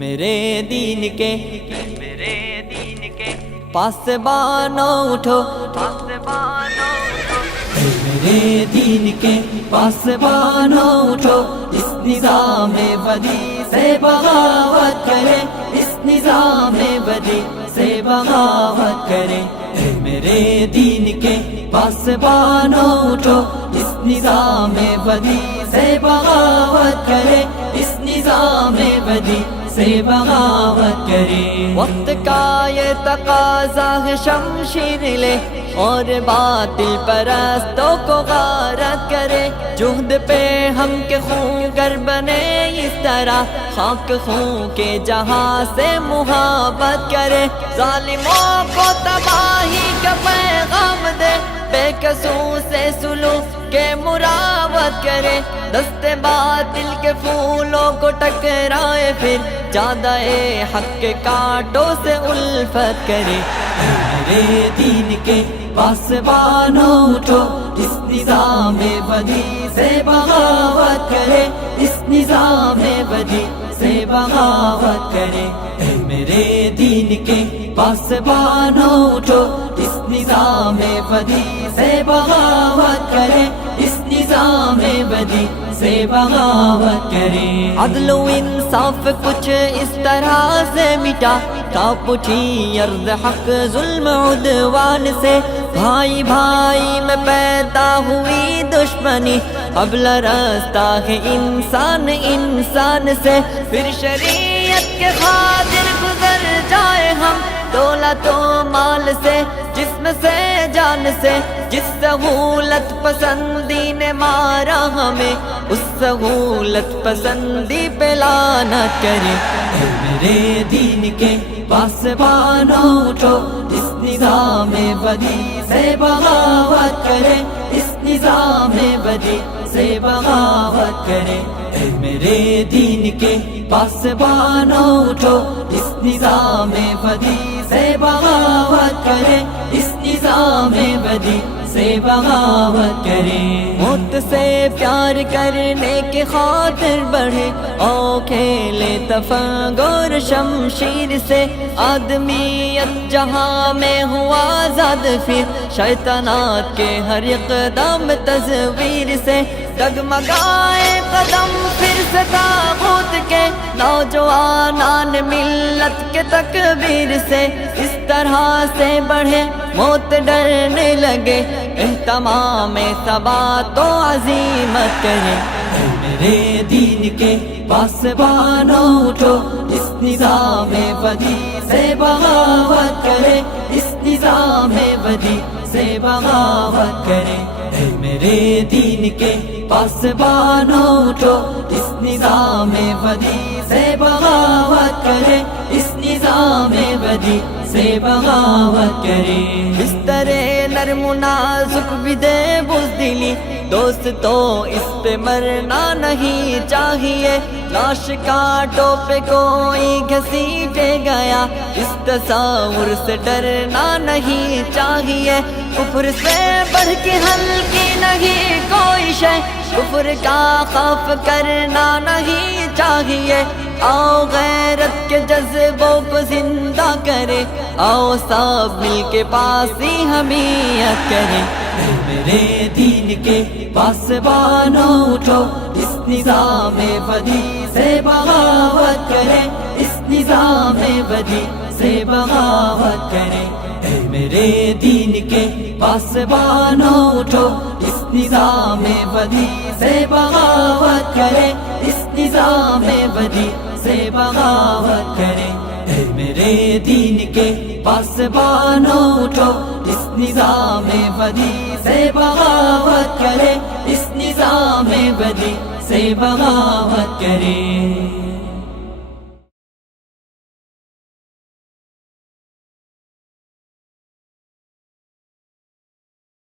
میرے دین کے پاسبانوں اٹھو، میرے دین کے پاسبانوں اٹھو، اس نظام بدی سے بغاوت کرے، اس نظام بدی سے بغاوت کرے۔ میرے دین کے پاسبانوں اٹھو، اس نظام بدی سے بغاوت کرے، اس نظام بدی سے بغاوت کرے۔ وقت کا یہ تقاضا ہے شمشیر لے اور باطل پرستوں کو غارت کرے، جہد پہ ہم کے خون گر بنے اس طرح، خاک خون کے جہاں سے محبت کرے، ظالموں کو تباہی کا پیغام دے، بے قصور سے سلوک کے مراوت کرے، دست باطل کے پھولوں کو ٹکرائے، پھر جادہ حق کے کانٹوں سے الفت کرے۔ میرے دین کے پاسبانوں اٹھو، اس نظام بدی سے بغاوت کرے، اس نظام بدی سے بغاوت کرے۔ میرے دین کے پاسبانوں اٹھو، اس نظام بدی سے بغاوت کرے، اس نظام بدی سے بغاوت کرے۔ عدل و انصاف کچھ اس طرح سے مٹا، کانپ اٹھی ارض حق ظلم عدوان سے، بھائی بھائی میں پیدا ہوئی دشمنی، اب لرزتا ہے انسان انسان سے، پھر شریعت کے خاطر گزر جائے ہم دولت و مال سے، جسم سے جان سے، جس سہولت پسندی نے مارا ہمیں، اس سہولت پسندی پہ لعنت کرے۔ میرے دین کے پاسبانوں اٹھو، اس نظام بدی سے بغاوت کرے، اس نظام بدی سے بغاوت کرے۔ میرے دین کے پاسبانوں اٹھو، اس نظام بدی سے بغاوت کرے، اس نظام بدی سے بغاوت کرے۔ موت سے پیار کرنے کی خاطر بڑھے، او کھیلے تفنگ اور شمشیر سے، آدمیت جہاں میں ہوا آزاد، پھر شیطانات کے ہر اقدام تصویر سے، ڈگمگائے قدم پھر سے طاغوت کے، نوجوانان ملت کے تکبیر سے، اس طرح سے بڑھے موت ڈرنے لگے، اہتمام ثبات و عزیمت کرے۔ میرے دین کے پاسبانوں اٹھو، اس نظام بدی سے بغاوت کرے، اس نظام بدی سے بغاوت کرے۔ میرے دین کے پاسبانوں اٹھو، اس نظام بدی سے بغاوت کرے، اس نظام بدی سے بغاوت کرے۔ اس طرح نرم و نازک بھی دے بزدلی، دوست تو اس پہ مرنا نہیں چاہیے، لاش کانٹوں پہ کوئی گھسیٹے گیا، اس تصور سے ڈرنا نہیں چاہیے، کفر سے بڑھ کے ہلکی نہیں کوئی شے، کفر کا خوف کرنا نہیں چاہیے، آؤ غیرت کے جذبوں کو زندہ کرے، آؤ سب مل کے پاس ہی حمیت کرے۔ میرے دین کے پاسبانوں اٹھو، اس نظام بدی سے بغاوت کرے، اس نظام بدی سے بغاوت کرے۔ میرے دین کے پاسبانوں اٹھو، اس نظام بدی سے بغاوت کرے، اس نظام بدی سے بغاوت کرے۔ میرے دین کے پاسبانوں اٹھو، اس نظام بدی سے بغاوت کرے، اس نظام بدی سے بغاوت کرے۔